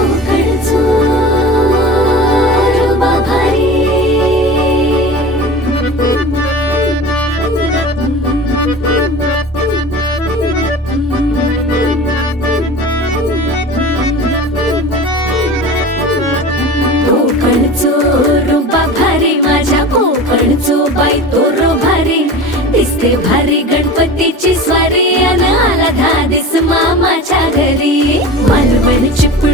कोकणचो रुबा भारी कोकणचो रुबा भारी माझ्या कोकणचो बाई तो रो भारी दिसते भारी गणपतीची स्वारी अन आला धादिस मामाच्या घरी मालवण चिपळूण